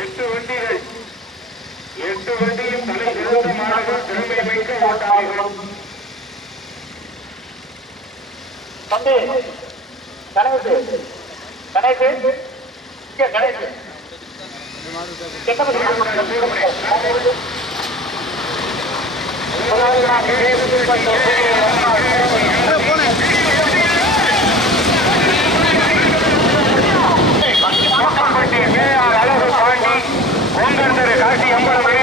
எட்டு வண்டிகள். எட்டு வண்டியும் தலை சிறந்த மாணவர் திறமை மிக்க ஓட்டாளர்கள் தம்பி கணேஷ் கணேஷ் கணேஷ். என்ன Vamos you.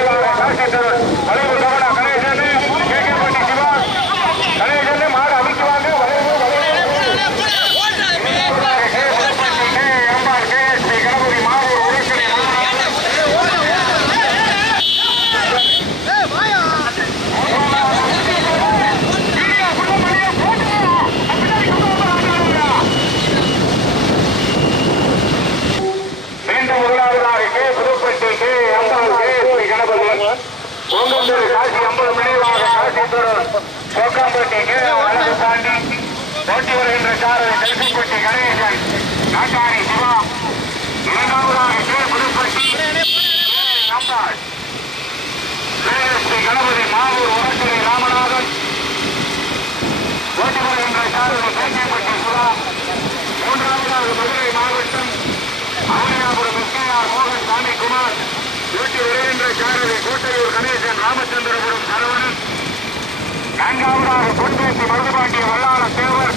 மருதுபாண்டிய வல்லாள தேவர்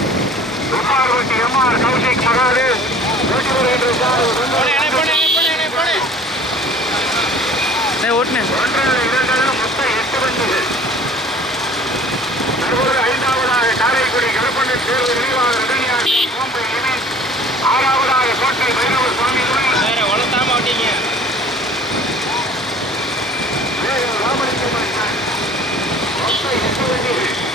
உப்பார்வட்டி எம்ஆர் கௌஷிக் மகாது நூற்றி என்று ஓட்டுனேன் ஒன்றில் இரண்டு மொத்தம் எட்டு வண்டிகள். தற்போது ஐந்தாவதாக காரைக்குடி கருப்பண்ண தேர்வு நினைவாக ரஜினியாக கோம்பை இணை. ஆறாவதாக கோட்டை வைரவர் சுவாமி வேற வளர்த்தாம ஓட்டிங்க ராமலிங்கம் மொத்தம் எட்டு வண்டிகள்.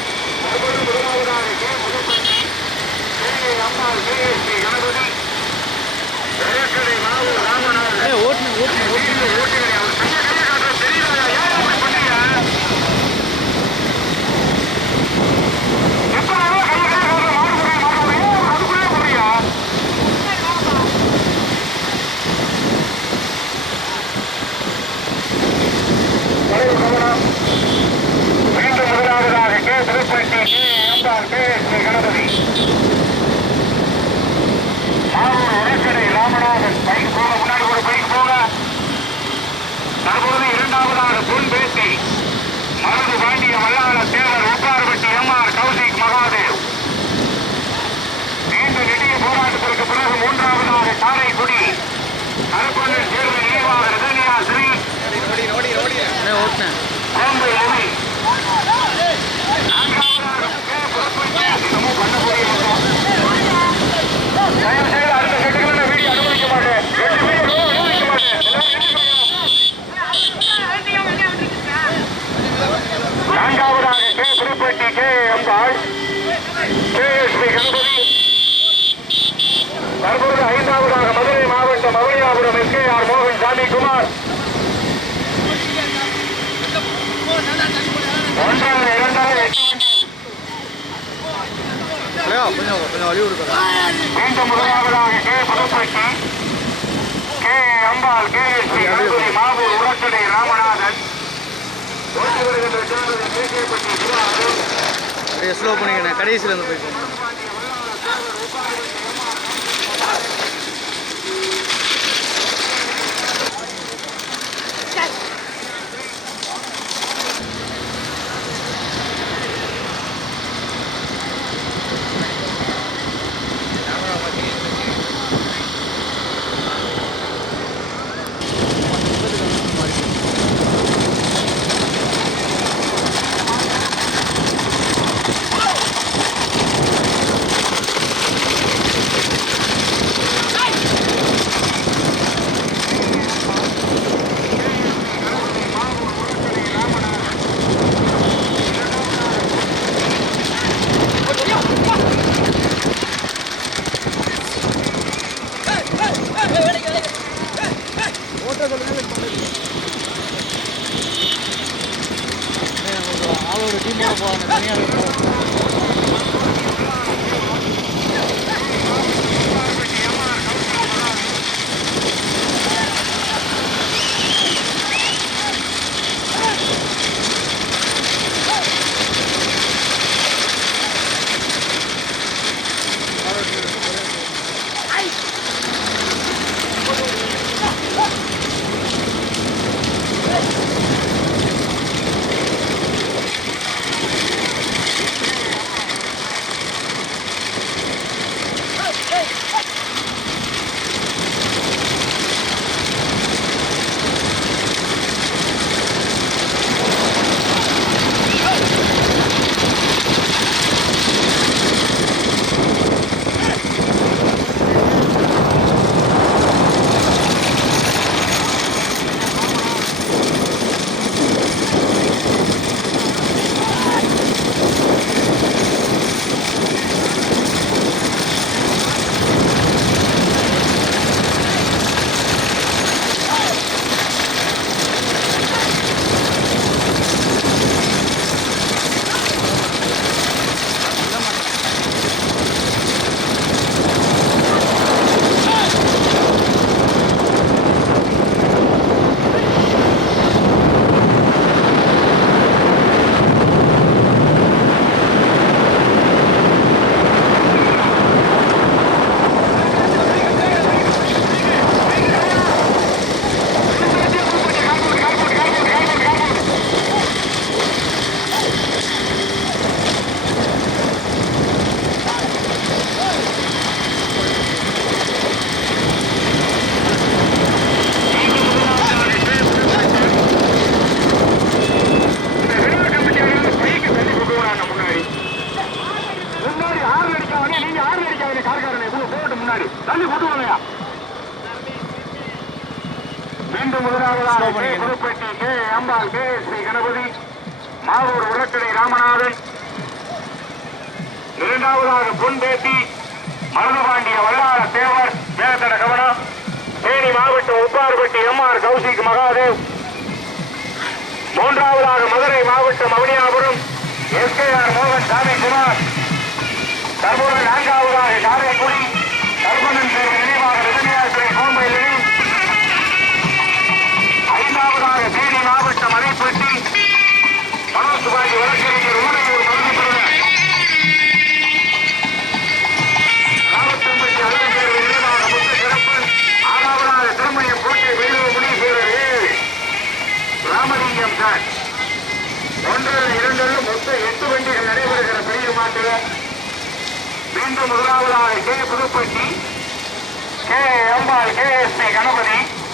ஓட்டுன ஓட்டுன ஓட்டுன ஓட்டுகிறேன் அவர் கணபதி ஐந்தாவதாக மதுரை மாவட்டம் மதுரையாபுரம் கே ஆர் மோகன் சாமி குமார் ஒன்றாவது இரண்டாவது. எட்டு மீண்டும் முதலாவதாக கே. கே. அம்பாள் கே. கல்லூரி மாவூர் உரக்கடை ராமநாதன். ஓட்டி வருகின்ற ஜனாதிபதி கே. கடைசியில் இருந்து போயிட்டு Fire.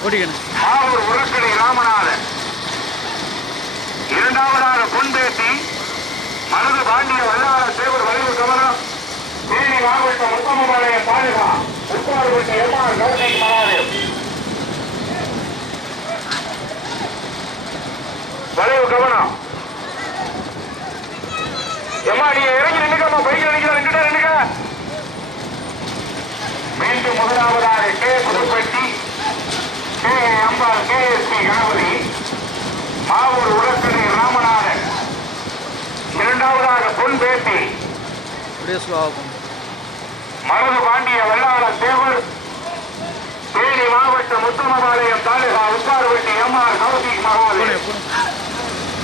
கணபதி மாவூர் ராமநாதன். இரண்டாவதாக பொன்பேட்டி பாண்டிய வல்லார சேவர் வலிவு கவனம். தேனி மாவட்டம் உத்தமபாளையம் தாலுகா உப்பாறுபட்டி எம்ஆர் மகாதேவ். வளைவு கவனம். எம்மா நீங்க இறங்கி நின்னுக்கம்மா பைக்கில் நிக்கிற நின்றுட்டா நின்னுக்க மீண்டும் முதலாவதாக K Pudupatti K Ambal K S P Ganapathi Mavur உலக்கடை Ramanathan இரண்டாவதாக பொன்பேட்டி அப்படியே ஸ்லோ ஆகும். மருது பாண்டிய வெள்ளாள தேவர் தேனி மாவட்டம் உத்தமபாளையம் தாலுகா உப்பார்வட்டி எம்ஆர் கௌசிக் மகாதேவ் போனே போனே.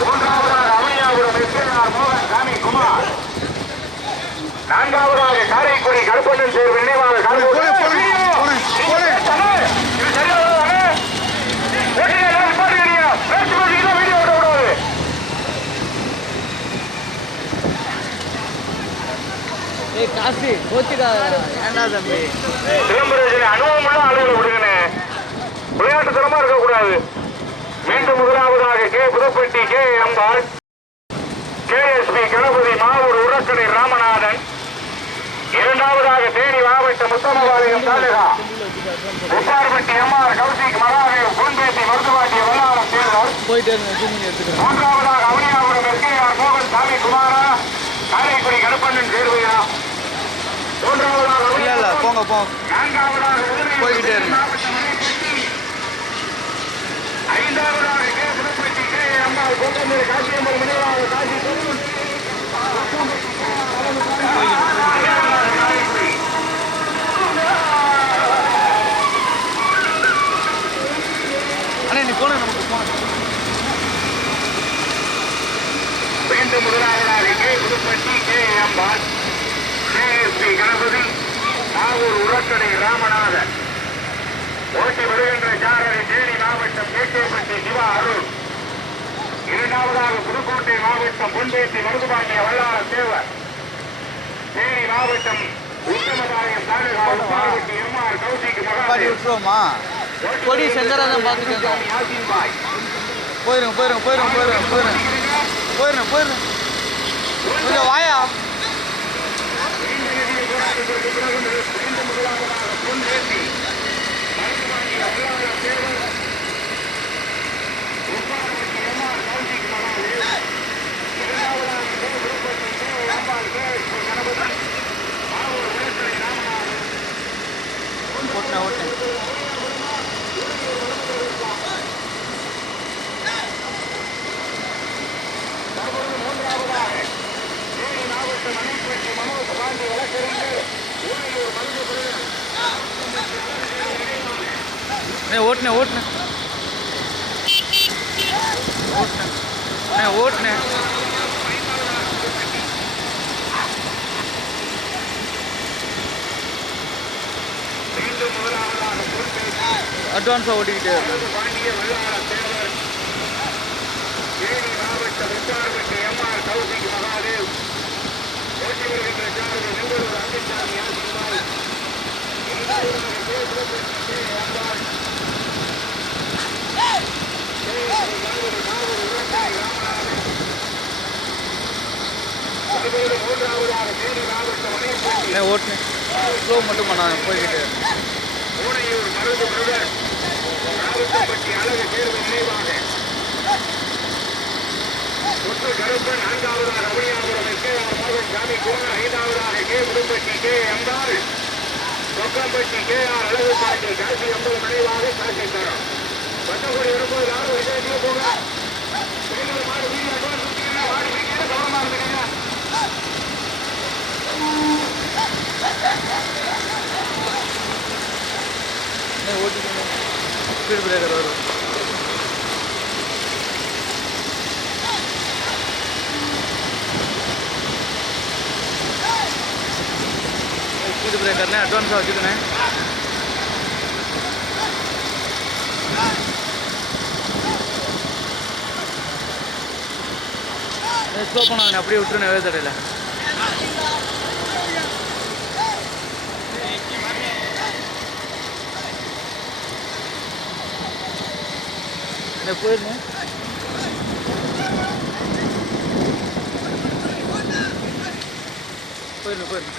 மூன்றாவதாக அவனியாபுரம் எஸ்கேஆர் மோகன் சாமி குமார் நான்காவதாக காரைக்குடி கருப்பண்ணன் தேர்வு நினைவாக போனே, போனே, போனே, போனே, போனே. இது சரியா வருதானே? ஓட்டுங்க, எல்லாரும் நிப்பாட்டுங்கய்யா. பேசி பேசிக்கிட்டு தான் வீடியோ ஓட்ட விடாது. ஏய் காசி கோச்சிக்காத ஏன்டா தம்பி? சிலம்பரேசனை அனுபவமுள்ள ஆளுகளை விடுங்கண்ணே. விளையாட்டுத்தனமா இருக்கக்கூடாது. மீண்டும் முதலாவதாக K. Pudupatti K. Ambal K S P Ganapathi Mavur உரக்கடை Ramanathan. இரண்டாவதாக தேனி மாவட்டம் முத்தமபாளையம் தாலுகா. உப்பார்பட்டி எம்ஆர் கௌசிக் மகாதேவ் குன்பேட்டி மருதுபாட்டிய வல்லாரம் தேர்தல் மூன்றாவதாக அவனியாபுரம் எஸ்கேஆர் மோகன் சாமி குமாரா காரைக்குடி கருப்பண்ணன் தேர்வையா மூன்றாவதாக இல்லை இல்லை போங்க போங்க. நான்காவதாக போய்கிட்டே இருங்க. ஐந்தாவதாக கே. புதுப்பட்டி கே. அம்மாள் கோட்டமேடு காசியம்மன் நினைவாக காசி. அண்ணே நீ போன மீண்டும் முதலாவதாக K. Pudupatti K. Ambal K S P Ganapathi. Nagur உரக்கடை Ramanathan ஓட்டி வருகின்ற சாரதி தேனி மாவட்டம் கேகேப்பட்டி சிவா அருள். இரண்டாவதாக புதுக்கோட்டை மாவட்டம் பொன்பேட்டி மருதுபாண்டிய வல்லார தேவர் தேனி மாவட்டம் உத்தமபாளையம் தாலுகா உப்பாவட்டி எம்ஆர் கௌசிக் பாட்டி மகாதேவ் கொடி செங்கரா தான் பார்த்துக்கோங்க போயிருங்க போயிருங்க போயிருங்க போயிருங்க போயிருங்க. போயிருங்க போயிருங்க கொஞ்சம் வாயா Thank you ஓட்டினேன் ஏ ஓட்டினேன் ஓட்டினேன் ஓட்டினேன் அண்ணே ஓட்டினேன் அட்வான்ஸாக ஓட்டிக்கிட்டே இருக்கேன் பாண்டிய வல்லார தேவர் தேனி மாவட்டம் உத்தார்பட்டி எம்ஆர் கௌசிக் மகாதேவ் ஓட்டி வருகின்ற சாரதி நெல்லூர் அங்கிசாமி யாசின்பாய் இரண்டாவதாக K. Pudupatti K. Ambal K. Nagur Nagur உரக்கடை Ramanathan அதுபோல மூன்றாவதாக தேனி மாவட்டம் ஓட்டிக்கிட்டே அண்ணே ஓட்டினேன். ஸ்லோ மட்டும் பண்ணாங்க போய்கிட்டு பூனையூர் மருந்து பிரதர் ராவுத்தர் அழகு தேர்வு நினைவாக. முத்து கருப்பன் நான்காவதாக ரமணியாபுரம் கே ஆர் மோகன் சாமி குமார் ஐந்தாவதாக K Pudupatti K Embal Chokkampatti K R Azhagu Pandi Kasi எண்பது நினைவாக காசி தரம். பத்தொன்பது இருபது ஆறு விஜயத்தில் போக. மாடு வீடு மாடு வீடு ஸ்பீட் பிரேக்கர் வரும் ஸ்பீட் பிரேக்கர்னே அட்வான்ஸாக வச்சுக்கணேன் ஸ்லோ பண்ணாதே அப்படியே விட்டுருனே வேதடையில் இந்த போயிருங்க போயிருங்க போயிருங்க போயிட்டே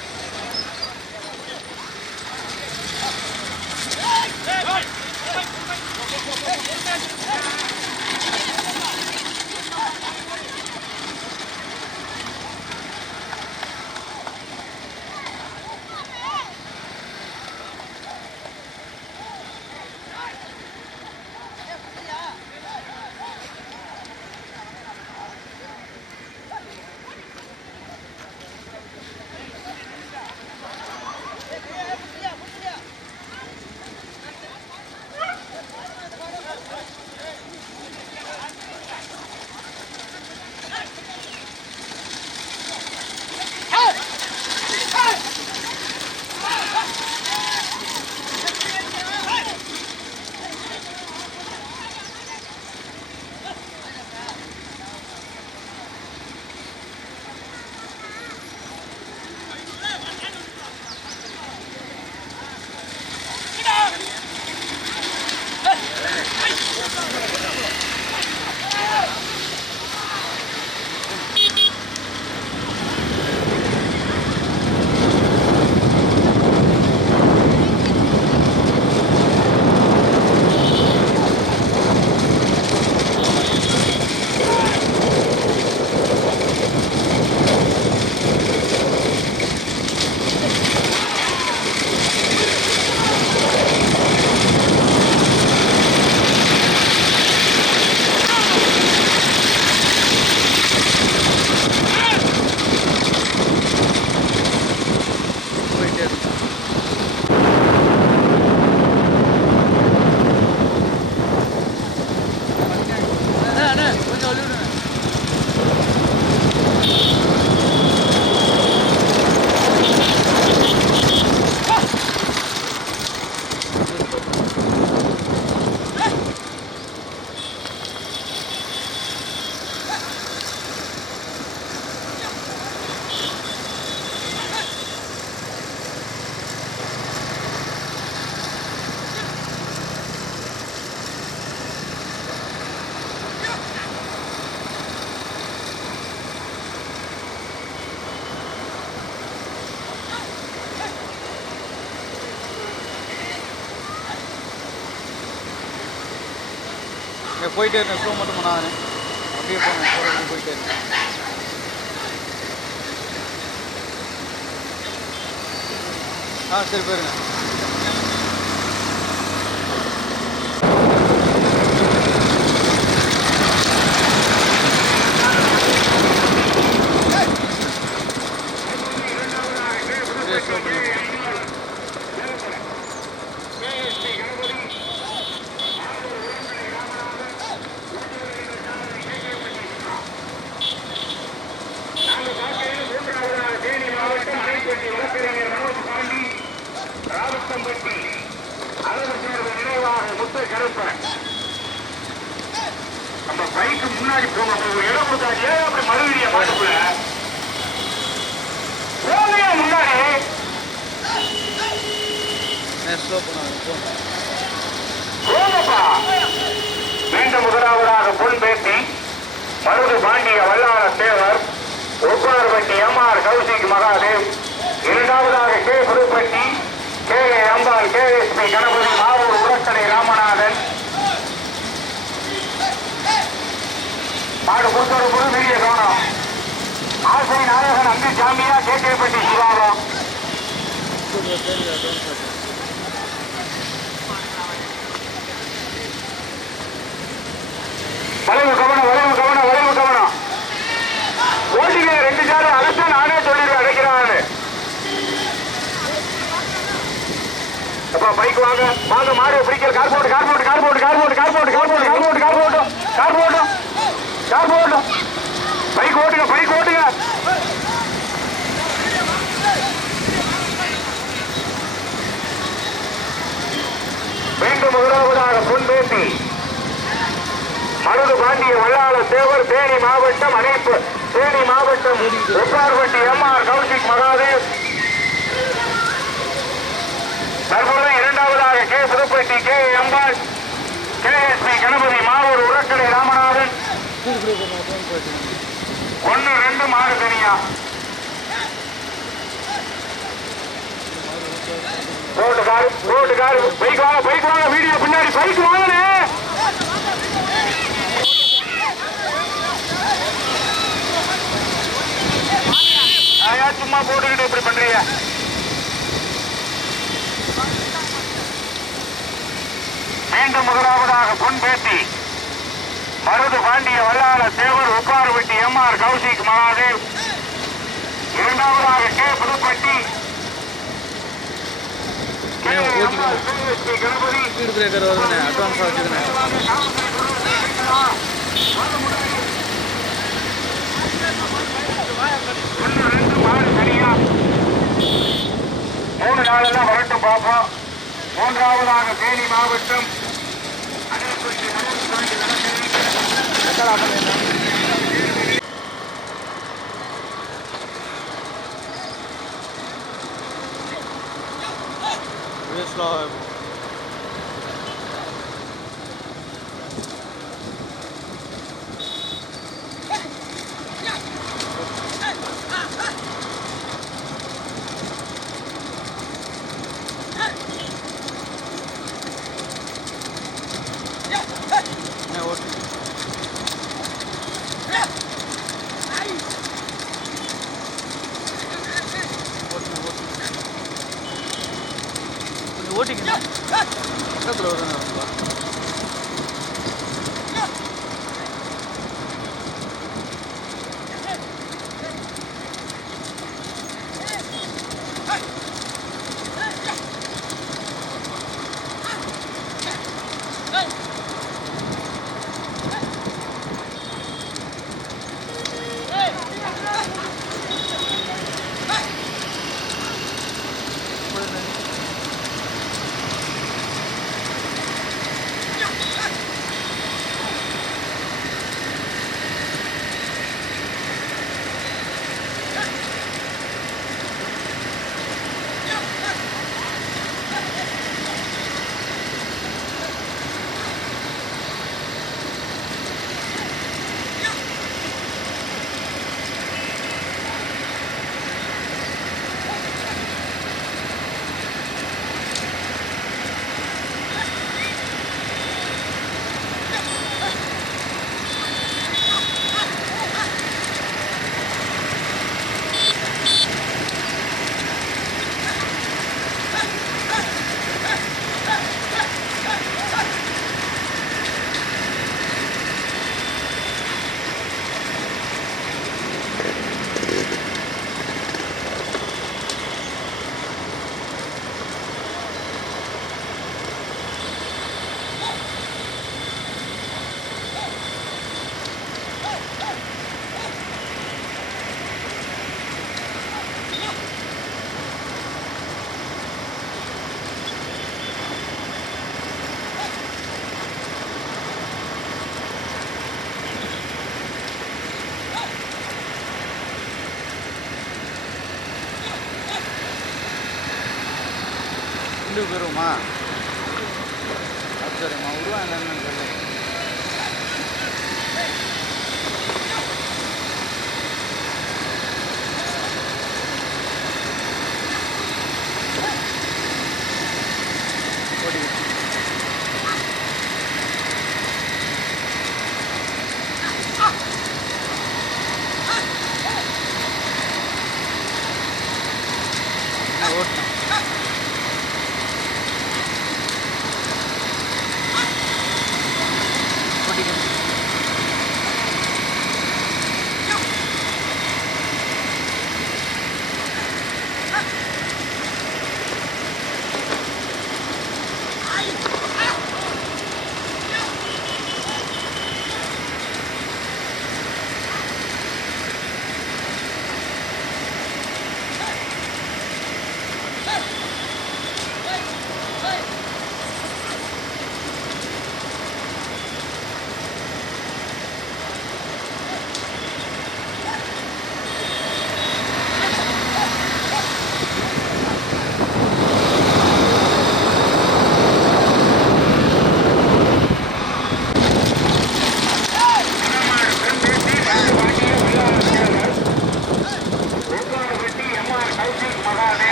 போயிட்டே இருக்கேன் ஸ்லோ மட்டும் பண்ணாது. அப்படியே போனேன். போகிறதுக்கு போயிட்டே இருக்கேன் ஆ சரி போயிருங்க. பாண்டிய வல்லார தேவர் உப்பார்பட்டி எம் ஆர் கௌசிக் மகாதேவ் இரண்டாவதாக K. Pudupatti K. A. Ambal K. S. P. Ganapathi Mavur உரக்கடை Ramanathan. மாடு கொடுத்தோடு குரு மீடிய கவனம் ஆசை நாயகன் அங்கு ஜாமியா கே. கே. பட்டி சிவாபம் வளைவு கவனம் வளைவு கவனம். பைக் வாங்க. வாங்க மாடு பிடிக்கல. கார் போட்டு கார் போட்டு கார் போட்டு கார் போட்டு கார் போட்டு கார் போட்டு கார் போட்டு கார் போட்டு கார் போட்டு கார் போட்டு பைக் ஓட்டுங்க பைக் ஓட்டுங்க. மீண்டும் முதலாவதாக பொன்பேசி மருது பாண்டிய வல்லாள தேவர் தேனி மாவட்டம் அனைத்து தேனி மாவட்டம் உப்பார்பட்டி எம் ஆர் கௌசிக் மகாதேவ். தற்பொழுது இரண்டாவதாக K. Pudupatti K. Embal K S P Ganapathi Mavur உரக்கடை Ramanathan. ஒன்று ரெண்டு மாறு தனியா road car road car bike வாங்க பைக் வாங்க வீடியோ பின்னாடி பைக் சும்மா போட்டுக்கிட்டு இப்படி பண்றீங்க. மீண்டும் முதலாவதாக பொன்பேட்டி. Marudhu Pandiya Vallala Thevar Upparpatti M R Kaushik Mahadev. இரண்டாவதாக கே. புதுப்பட்டி. அட்வான்ஸ் வச்சுக்கிறேன் மூணு நாளெல்லாம் வரட்டும் பார்ப்போம் மூன்றாவதாக தேனி மாவட்டம். ఎక్కడ ఆపలేదు వేసుకోవాలి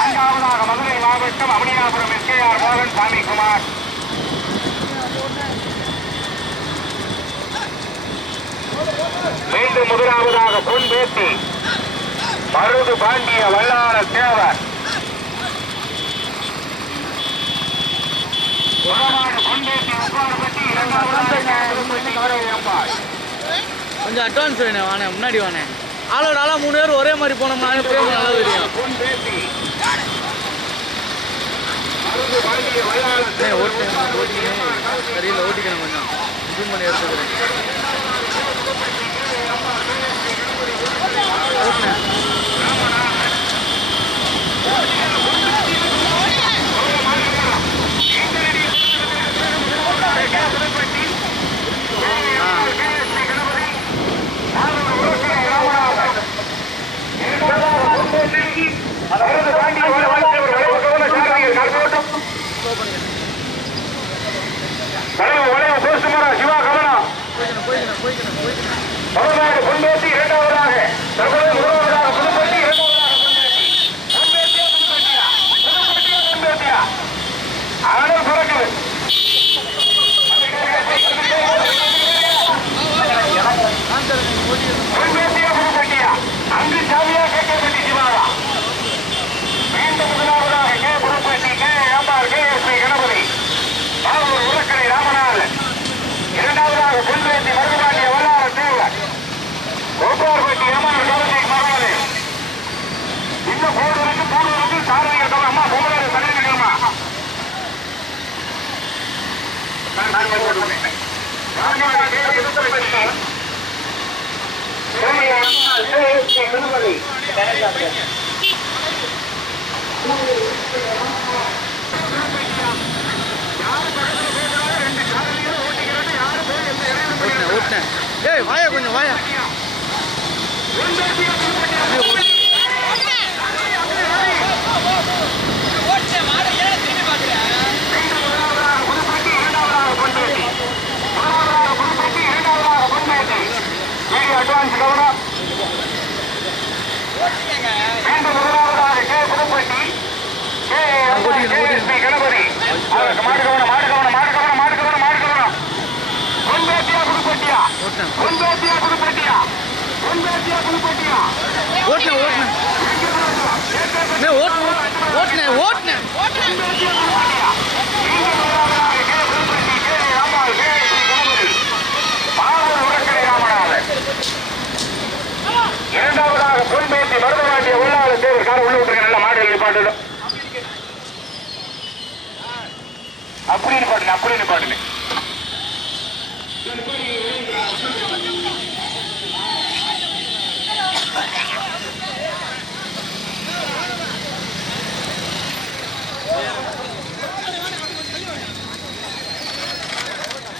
நான்காவதாக மதுரை மாவட்டம் அமனியாபுரம் எஸ்கேஆர் மோகன் சாமிக்குமார் மீண்டும் முதலாவதாக பொன் பேட்டி மருது பாண்டிய வல்லார தேவர் கொஞ்சம் அட்வான்ஸ் வேணே வானே முன்னாடி வானே ஆளோட ஆளா மூணு பேர் ஒரே மாதிரி போனோம்னாலே பிரேம் நல்லா தெரியும். பொன் பேட்டி மருது பாண்டிய வல்லார அண்ணே ஓட்டு ஓட்டிக்கணும் சரியில்லை ஓட்டிக்கணும் கொஞ்சம். ஜூம் பண்ணி எடுத்துக்கிறேன். ஓட்டுனேன் சிவா கவனம் போய்க்கணும் போய்க்கணும் போய்க்கணும் போய்க்கணும் தமிழ்நாடு பொன்பேசி இரண்டாவதாக தற்போது முதலாவதாக புதுப்பட்டி இரண்டாவதாக பொன்பேசி பொன்பேசியா புதுப்பட்டியா புதுப்பட்டியா பொன்பேசியா ஆனால் பிறக்குது ஆன்சர் நீங்கள் ஓட்டிக்கணும் பொன்பேசியா புதுப்பட்டியா அங்கு சாமியா கேட்கப்பட்டி சிவாரா மீண்டும் முதலாவதாக K Pudupatti K Embar K S P Ganapathi Pavur உலக்கடை Ramanathan இரண்டாவதாக பொன்பேசி மருதுபாண்டிய வல்லார தேவர் கோபார்பட்டி ஏமாறு கவர்ச்சி மறுவாது இன்னும் போடு இருக்கு போடு இருக்கு சாரதிக கவலை அம்மா பொங்கலை தண்ணி நிற்கணுமா ஓட்டுனேன் ஓட்டுனேன் ஏய் வாயா கொஞ்சம் வாயா. அட்வான்ஸ் கவனம் மீண்டும் முதலாவதாக கே. புதுப்பட்டி கே. கணபதி. மாடு கவனம் மாடு கவனம் மாடு கவனம் மாடு மாடு புதுப்பட்டியா புதுப்பட்டியா புதுப்பட்டியா இரண்டாவதாக பொன்பேத்தி மருதவாண்டிய உள்ளாவது தேர்வுக்கான உள்ள விட்டுருக்க நல்ல மாடு நிப்பாட்டு அப்படி நிப்பாட்டுங்க அப்படி நிப்பாட்டுங்க Yeah.